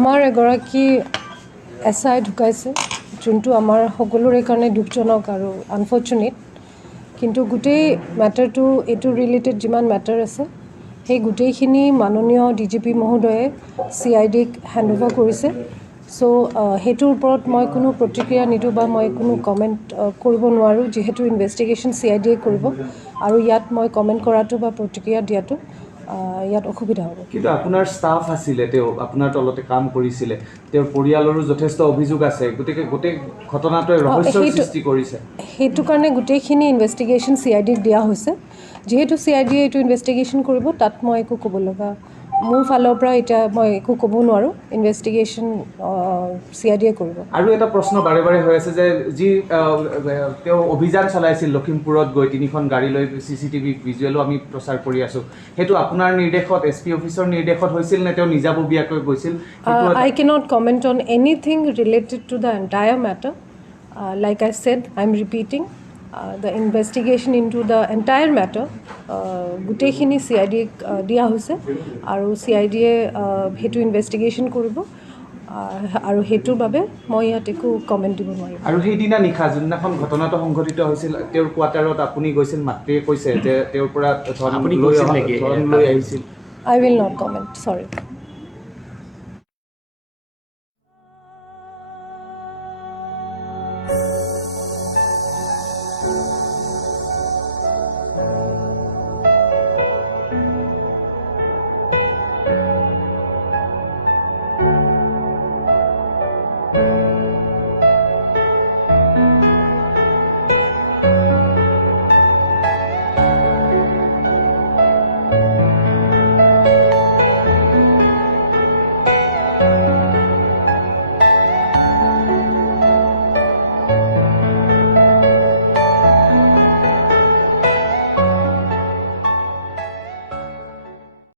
আমাৰ এগৰাকী এছআই ঢুকাইছে, যোনটো আমাৰ সকলোৰে কাৰণে দুখজনক আৰু আনফৰ্চুনেট। কিন্তু গোটেই মেটাৰটো এইটো ৰিলেটেড যিমান মেটাৰ আছে সেই গোটেইখিনি মাননীয় DGP মহোদয়ে CIDক হেণ্ডঅভাৰ কৰিছে। চ' সেইটোৰ ওপৰত মই কোনো প্ৰতিক্ৰিয়া নিদিওঁ বা মই কোনো কমেণ্ট কৰিব নোৱাৰোঁ, যিহেতু ইনভেষ্টিগেশ্যন CIDয়ে কৰিব আৰু ইয়াত মই কমেণ্ট কৰাটো বা প্ৰতিক্ৰিয়া দিয়াটো ইয়াত অসুবিধা হ'ব। কিন্তু আপোনাৰ ষ্টাফ আছিলে, তেওঁ আপোনাৰ তলতে কাম কৰিছিলে, তেওঁৰ পৰিয়ালৰো যথেষ্ট অভিযোগ আছে, গতিকে গোটেই ঘটনাটোৱে ৰহস্যৰ সৃষ্টি কৰিছে। সেইটো কাৰণে গোটেইখিনি ইনভেষ্টিগেশ্যন CIDক দিয়া হৈছে। যিহেতু CIDয়ে এইটো ইনভেষ্টিগেশ্যন কৰিব, তাত মই একো ক'ব লগা মোৰ ফালৰ পৰা এতিয়া মই একো ক'ব নোৱাৰোঁ। ইনভেষ্টিগেশ্যন CIDয়ে কৰিব। আৰু এটা প্ৰশ্ন বাৰে বাৰে হৈ আছে যে যি তেওঁ অভিযান চলাইছিল লখিমপুৰত গৈ 3খন গাড়ী লৈ CCTV ভিজুৱেলো আমি প্ৰচাৰ কৰি আছোঁ, সেইটো আপোনাৰ নিৰ্দেশত SP অফিচৰ নিৰ্দেশত হৈছিল নে তেওঁ নিজাববীয়াকৈ গৈছিল? I cannot comment on anything related to the entire matter. Like I said, I'm repeating, the investigation into the entire matter গোটেইখিনি CIDক দিয়া হৈছে আৰু CIDয়ে সেইটো ইনভেষ্টিগেশ্যন কৰিব আৰু সেইটোৰ বাবে মই ইয়াত একো কমেণ্ট দিব নোৱাৰিম। আৰু সেইদিনা নিশা যোনদিনাখন ঘটনাটো সংঘটিত হৈছিল, তেওঁৰ কোৱাৰ্টাৰত আপুনি গৈছিল, মাতৃয়ে কৈছে যে তেওঁৰ পৰা ধন লৈ আহিছিল। I will not comment, sorry.